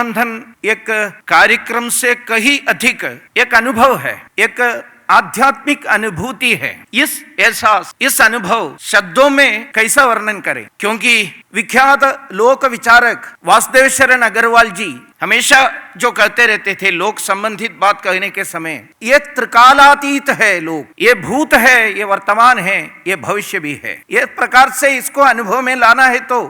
मंथन एक कार्यक्रम से कहीं अधिक एक अनुभव है, एक आध्यात्मिक अनुभूति है। इस एहसास, इस अनुभव शब्दों में कैसा वर्णन करें, क्योंकि विख्यात लोक विचारक वासुदेव शरण अग्रवाल जी हमेशा जो कहते रहते थे लोक संबंधित बात कहने के समय, ये त्रिकालातीत है, लोक ये भूत है, ये वर्तमान है, ये भविष्य भी है। ये प्रकार से इसको अनुभव में लाना है तो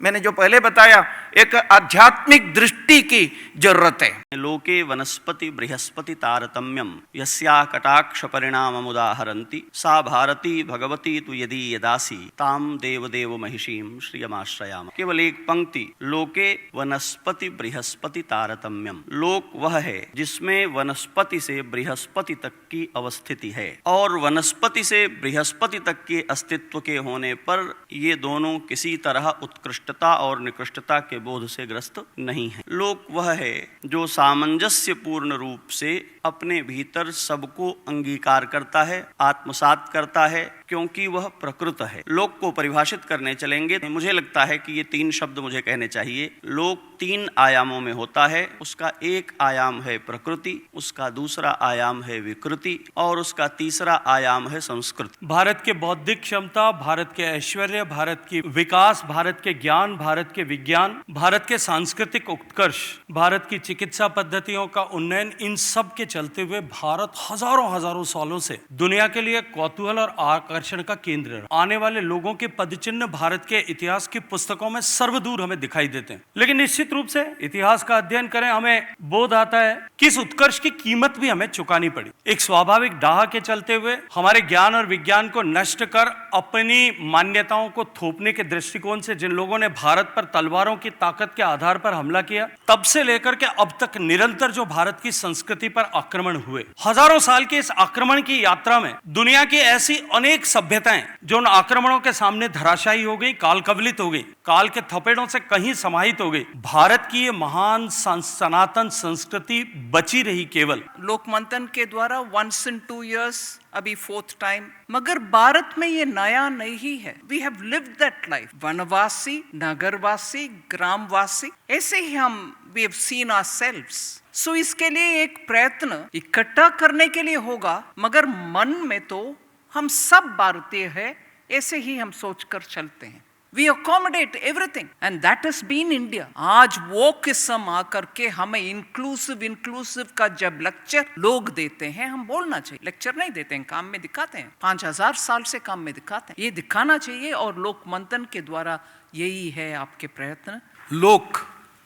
मैंने जो पहले बताया एक आध्यात्मिक दृष्टि की जरूरत है। लोके वनस्पति बृहस्पति तारतम्यम यस्या कटाक्ष परिणामम उदाहरन्ति सा भारती भगवती तु यदि यदासी ताम देवदेव महिषीम श्रियमाश्रयाम। केवल एक पंक्ति, लोके वनस्पति बृहस्पति तारतम्यम। लोक वह है जिसमें वनस्पति से बृहस्पति तक की अवस्थिति है, और वनस्पति से बृहस्पति तक के अस्तित्व के होने पर ये दोनों किसी तरह उत्कृष्टता और निकृष्टता के बोध से ग्रस्त नहीं है। लोक वह है जो सामंजस्य पूर्ण रूप से अपने भीतर सबको अंगीकार करता है, आत्मसात करता है, क्योंकि वह प्रकृत है। लोक को परिभाषित करने चलेंगे तो मुझे लगता है कि ये 3 शब्द मुझे कहने चाहिए। लोक 3 आयामों में होता है। उसका एक आयाम है प्रकृति, उसका दूसरा आयाम है विकृति, और उसका तीसरा आयाम है संस्कृति। भारत के बौद्धिक क्षमता, भारत के ऐश्वर्य, भारत की विकास, भारत के ज्ञान, भारत के विज्ञान, भारत के सांस्कृतिक उत्कर्ष, भारत की चिकित्सा पद्धतियों का उन्नयन, इन सब के चलते हुए भारत हजारों सालों से दुनिया के लिए कौतूहल और आकर्षण का केंद्र है। आने वाले लोगों के पदचिन्ह भारत के इतिहास की पुस्तकों में सर्वदूर हमें दिखाई देते हैं। लेकिन निश्चित रूप से इतिहास का अध्ययन करें, हमें बोध आता है कि इस उत्कर्ष की कीमत भी हमें चुकानी पड़ी। एक स्वाभाविक डाह के चलते हुए हमारे ज्ञान और विज्ञान को नष्ट कर अपनी मान्यताओं को थोपने के दृष्टिकोण से जिन लोगों ने भारत पर तलवारों की ताकत के आधार पर हमला किया, तब से लेकर के अब तक निरंतर जो भारत की संस्कृति पर आक्रमण हुए, हजारों साल के इस आक्रमण की यात्रा में दुनिया की ऐसी अनेक सभ्यताएं जो उन आक्रमणों के सामने धराशायी हो गई, काल कवलित हो गई, काल के थपेड़ों से कहीं समाहित हो गई। भारत की ये महान सनातन संस्कृति बची रही केवल लोकमंथन के द्वारा once in 2 years, अभी 4th टाइम। मगर भारत में ये नया नहीं है। We have lived that life. वनवासी, नगरवासी, ग्रामवासी, ऐसे ही हम we have seen ourselves. So इसके लिए एक प्रयत्न इकट्ठा करने के लिए होगा, मगर मन में तो हम सब भारतीय हैं, ऐसे ही हम सोचकर चलते हैं। We accommodate everything and that has been India. आज wokeism आकर के हमें inclusive का जब लेक्चर लोग देते हैं, हम बोलना चाहिए। लेक्चर नहीं देते हैं, काम में दिखाते हैं। 5000 साल से काम में दिखाते हैं। ये दिखाना चाहिए, और लोक मंथन के द्वारा यही है आपके प्रयत्न। लोक,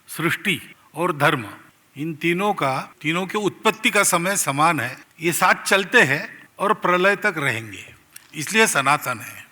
सृष्टि और धर्म, इन तीनों के उत्पत्ति का समय समान है। ये साथ चलते हैं और प्रलय तक रहेंगे, इसलिए सनातन है।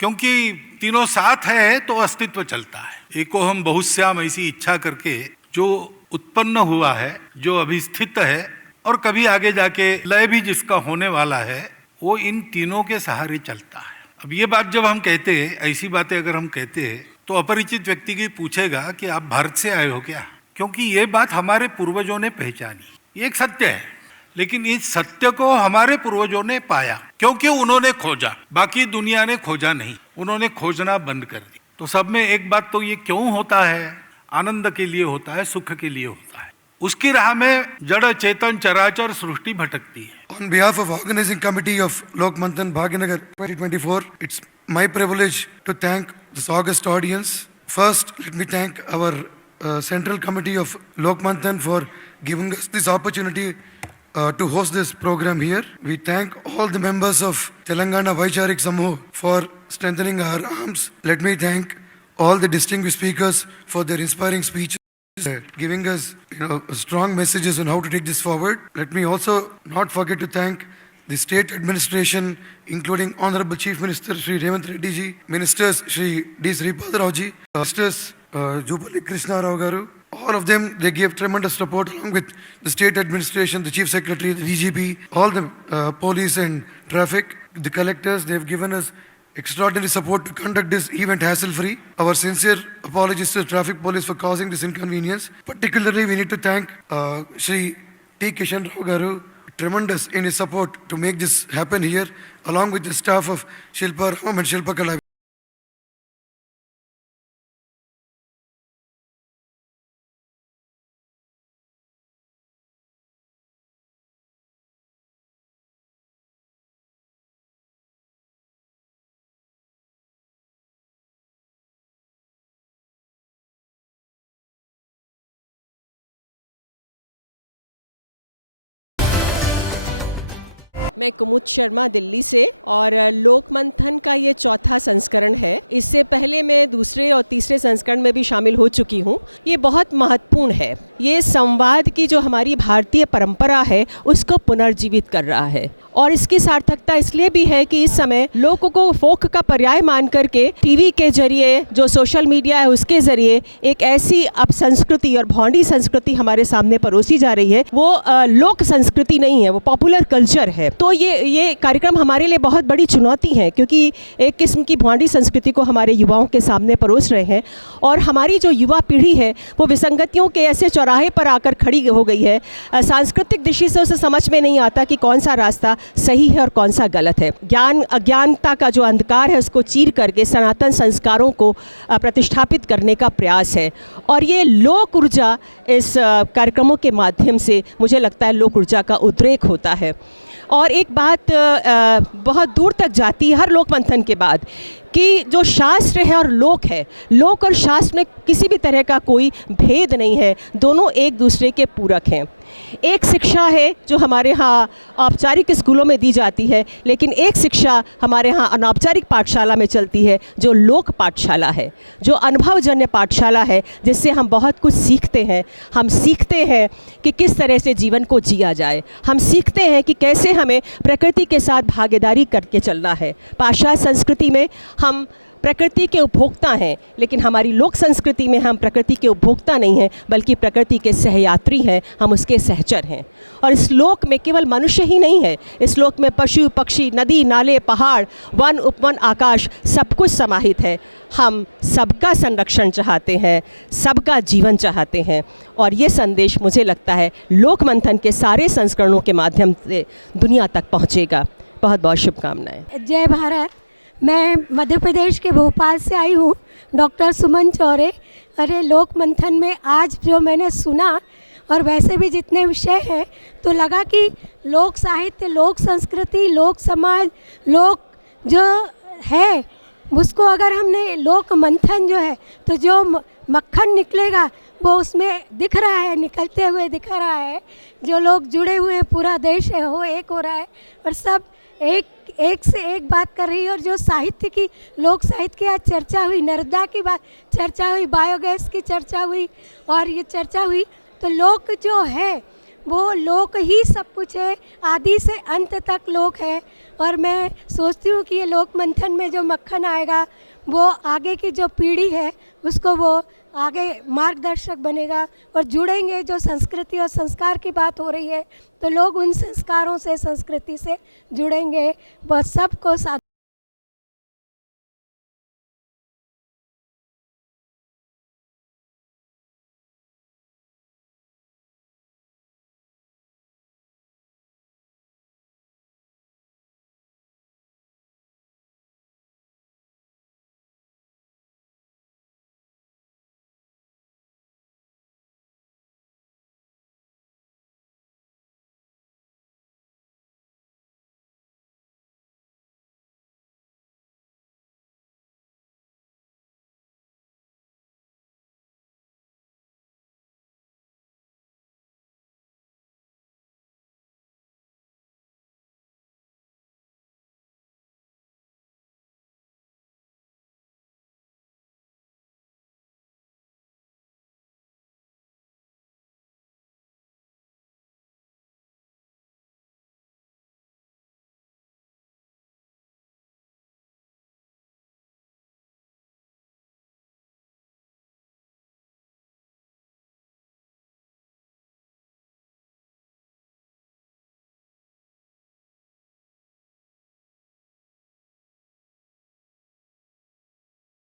क्योंकि तीनों साथ है तो अस्तित्व चलता है। एको हम बहुश्याम ऐसी इच्छा करके जो उत्पन्न हुआ है, जो अभी स्थित है और कभी आगे जाके लय भी जिसका होने वाला है, वो इन तीनों के सहारे चलता है। अब ये बात जब हम कहते हैं, ऐसी बातें अगर हम कहते हैं, तो अपरिचित व्यक्ति की पूछेगा कि आप भारत से आए हो क्या? क्योंकि ये बात हमारे पूर्वजों ने पहचानी, ये एक सत्य है। लेकिन इस सत्य को हमारे पूर्वजों ने पाया, क्योंकि उन्होंने खोजा, बाकी दुनिया ने खोजा नहीं। उन्होंने खोजना बंद कर दी। तो सब में एक बात तो ये क्यों होता है? आनंद के लिए होता है, सुख के लिए होता है। उसकी राह में जड़ चेतन चराचर सृष्टि भटकती है। On behalf of organizing committee of Lok Manthan Bhaginagar 2024, it's my privilege to thank this august audience. First, let me thank our Central Committee of Lok Manthan for giving us this opportunity to host this program here. We thank all the members of Telangana Vaicharik Samooh for strengthening our arms. Let me thank all the distinguished speakers for their inspiring speeches, giving us strong messages on how to take this forward. Let me also not forget to thank the state administration, including Honorable Chief Minister Shri Revanth Reddy ji, Ministers Shri D. Sripada Rao ji, Ministers Jupalli Krishna Rao Garu. All of them, they gave tremendous support, along with the state administration, the Chief Secretary, the DGP, all the police and traffic, the collectors. They have given us extraordinary support to conduct this event hassle-free. Our sincere apologies to the traffic police for causing this inconvenience. Particularly, we need to thank Shri T. Kishan Rao Garu, tremendous in his support to make this happen here, along with the staff of Shilpa Ram and Shilpa Kala. मैं कुमुद शर्मा दिल्ली से, और लोक मंथन का ये चौथा संस्करण है। इससे पहले मैं दूसरे और तीसरे संस्करण में भी शामिल हो चुकी हूँ। ये बहुत महत्वपूर्ण है। ये संवाद की जो हमारी भारतीय परंपरा है उसको पुनर्जीवित कर रहा है, और इसकी सार्थकता इसलिए भी है कि इस समय लोगों को फोक का पर्याय मान करके टीवी के जरिए, जो सोशल मीडिया है उसके जरिए एक ऐसी अब संस्कृति और भौंडी संस्कृति हमारे सामने परोसी जा रही है। वो लोक संस्कृति नहीं है, वो पॉपुलर कल्चर है। तो ये कार्यक्रम हमारे लिए बहुत बड़ी चुनौती है, क्योंकि एक किस्म की भौंडी संस्कृति को हमारे युवाओं के सामने परोस रहे हैं, और हमारी जो युवा पीढ़ी है वो विसंगतियों के ऐसे चौराहे पर आकर खड़ी हो गई है। सांस्कृतिक दृष्टि से उसे समझ में नहीं आता कि कौन सा रास्ता सही है और कौन सा गलत है। ज्ञान अज्ञानता का जो अंधकार है उसको चीर करके सनातन संस्कारों को प्रतिष्ठापित करने का प्रयास है, और ये लोक ऊर्जा इस कार्यक्रमों के माध्यम से मुझे लगता है लोक ऊर्जा का उद्रेक होता है। और एक बात बहुत दूर तक जाती है हर लोक मंथन के बाद, कि जो शास्त्र है और लोक है, लोक और शास्त्र में किसी भी तरह का कोई भेद नहीं है, दोनों एक दूसरे के पूरक हैं। एक शिक्षा है जो हमारे यहाँ औपचारिक स्कूलों में दी जाती है, लेकिन एक शिक्षा हमारे यहाँ अनौपचारिक पाठशाला में चलती है जो लोक पाठशाला है, जो अनुभवजन्य पाठशाला है, जिससे हम बहुत कुछ सीखते हैं। हम सीखते हैं कि किस तरह से जीवन को जिया जाए, हम सीखते हैं कि कैसे हमें प्रकृति के साथ भागीदारी करके चलना है। पाश्चात्य संस्कृति में हम प्रकृति के उपभोक्ता हैं, लेकिन हमारी लोक संस्कृति में हम प्रकृति के उपभोक्ता नहीं हैं, बल्कि प्रकृति के सहयात्री हैं, हम उसके सहचर हैं। और इस लोक में केवल मनुष्य ही नहीं है, इस लोक में पशु पक्षी, नदी नाले, पहाड़, वन उपवन, आकाश, सब कुछ समाहित है। हम सबका संरक्षण चाहते हैं, सबका जीवन चाहते हैं, और ये संदेश मुझे लगता है लोक मंथन के सारे संस्करणों के माध्यम से दुनिया तक पहुँचेगा। बहुत बहुत शुभकामनाएँ। जय भारत। मैं मध्य प्रदेश के भोपाल से आई हूँ, डॉक्टर सुमन चौरे। अरे लोक मंथन में आज जो मैंने सुना, और वैसे भी जितने विषय हैं, तो लगा कि लोक साहित्य, लोक संस्कृति, लोक समाज, लोक जो है उसको अगर हमने लोक मंथन जो है, तो जो मक्खन निकलेगा वो उसमें दिख रहा है, निकलते हुए दिख रहा है। जो लोग जुड़े हुए हैं, पूरा देश है वो एक हो रहा है, और सब एक से एक बात कर रही है। और जो साहित्य की, लोक साहित्य की आज चर्चा हुई, नर्मदा की बात चर्चा हुई, बायोगैस की चर्चा हुई, और ये चर्चा हुई, तो लोक जो है वो लोक ही सब कुछ है, आदि से अंत तक लोक है। और मैं सोचती हूँ कि ये लोक मंथन में जो मक्खन आएगा वो आगे की जो पीढ़ी है उसको वो आगे मार्गदर्शक बनेगा, और जुड़ेंगे। जो संस्कृति और संस्कार की बात हो रही है, तो लोग उन संस्कारों से, संस्कृति से जुड़ेंगे। बस सबको साथ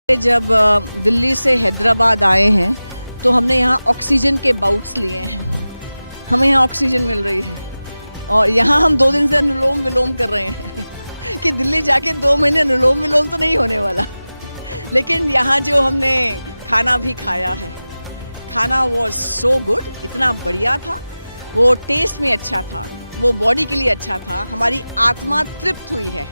जब दिल्ली से हैदराबाद आए हैं तो हमने यहाँ ऑक्सीजन के बाउट्स लिए हैं। हमें यहाँ ऑक्सीजन मिल रही है, और यहाँ हम 2 दिन से अनुलोम विलोम कर रहे हैं कि दिल्ली जाके 2 महीने अनुलोम विलोम तो नहीं होने वाला। लेकिन यहाँ जो हमने खाना भी खाया है, खाना वॉज सो गुड, इतना बढ़िया था, वो टेस्ट में अच्छा था, वो बॉडी के लिए अच्छा था, हमारी आत्मा तृप्त हुई है।